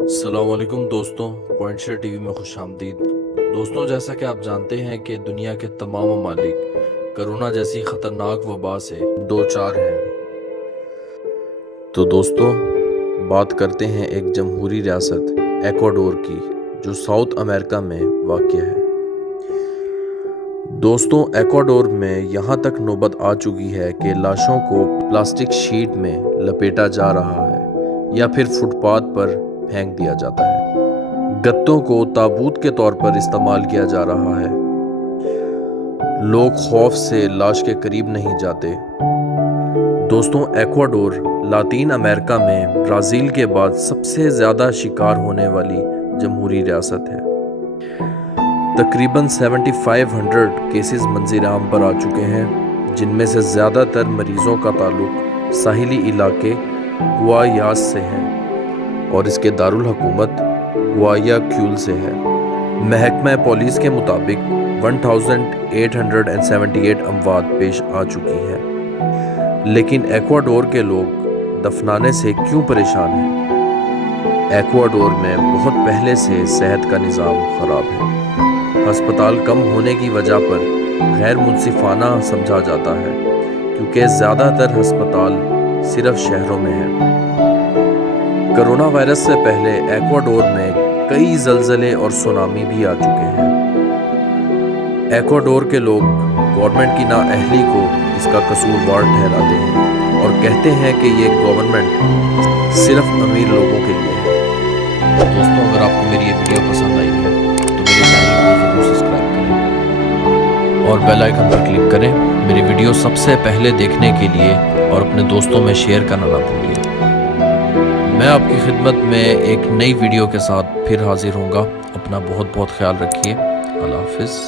السلام علیکم دوستوں، پوائنٹ شیئر ٹی وی میں خوش آمدید۔ دوستوں، جیسا کہ آپ جانتے ہیں کہ دنیا کے تمام ممالک کرونا جیسی خطرناک وبا سے دوچار ہیں۔ تو دوستوں، بات کرتے ہیں ایک جمہوری ریاست ایکواڈور کی جو ساؤتھ امریکہ میں واقع ہے۔ دوستوں، ایکواڈور میں یہاں تک نوبت آ چکی ہے کہ لاشوں کو پلاسٹک شیٹ میں لپیٹا جا رہا ہے یا پھر فٹ پاتھ پر پھینک دیا جاتا ہے۔ گتوں کو تابوت کے طور پر استعمال کیا جا رہا ہے۔ لوگ خوف سے لاش کے قریب نہیں جاتے۔ دوستوں، ایکواڈور لاطین امریکہ میں برازیل کے بعد سب سے زیادہ شکار ہونے والی جمہوری ریاست ہے۔ تقریباً 7500 کیسز منظر عام پر آ چکے ہیں، جن میں سے زیادہ تر مریضوں کا تعلق ساحلی علاقے گوایاس سے ہے اور اس کے دارالحکومت گوایاکیول سے ہے۔ محکمہ پولیس کے مطابق 1878 اموات پیش آ چکی ہیں۔ لیکن ایکواڈور کے لوگ دفنانے سے کیوں پریشان ہیں؟ ایکواڈور میں بہت پہلے سے صحت کا نظام خراب ہے۔ ہسپتال کم ہونے کی وجہ پر غیر منصفانہ سمجھا جاتا ہے، کیونکہ زیادہ تر ہسپتال صرف شہروں میں ہیں۔ کرونا وائرس سے پہلے ایکواڈور میں کئی زلزلے اور سونامی بھی آ چکے ہیں۔ ایکواڈور کے لوگ گورنمنٹ کی نااہلی کو اس کا قصوروار ٹھہراتے ہیں اور کہتے ہیں کہ یہ گورنمنٹ صرف امیر لوگوں کے لیے ہے۔ دوستوں، اگر آپ کو میری یہ ویڈیو پسند آئی ہے تو میرے چینل کو ضرور سبسکرائب کریں اور بیل آئیکن پر کلک کریں میری ویڈیو سب سے پہلے دیکھنے کے لیے، اور اپنے دوستوں میں شیئر کرنا نہ بھولیے۔ میں آپ کی خدمت میں ایک نئی ویڈیو کے ساتھ پھر حاضر ہوں گا۔ اپنا بہت بہت خیال رکھیے۔ اللہ حافظ۔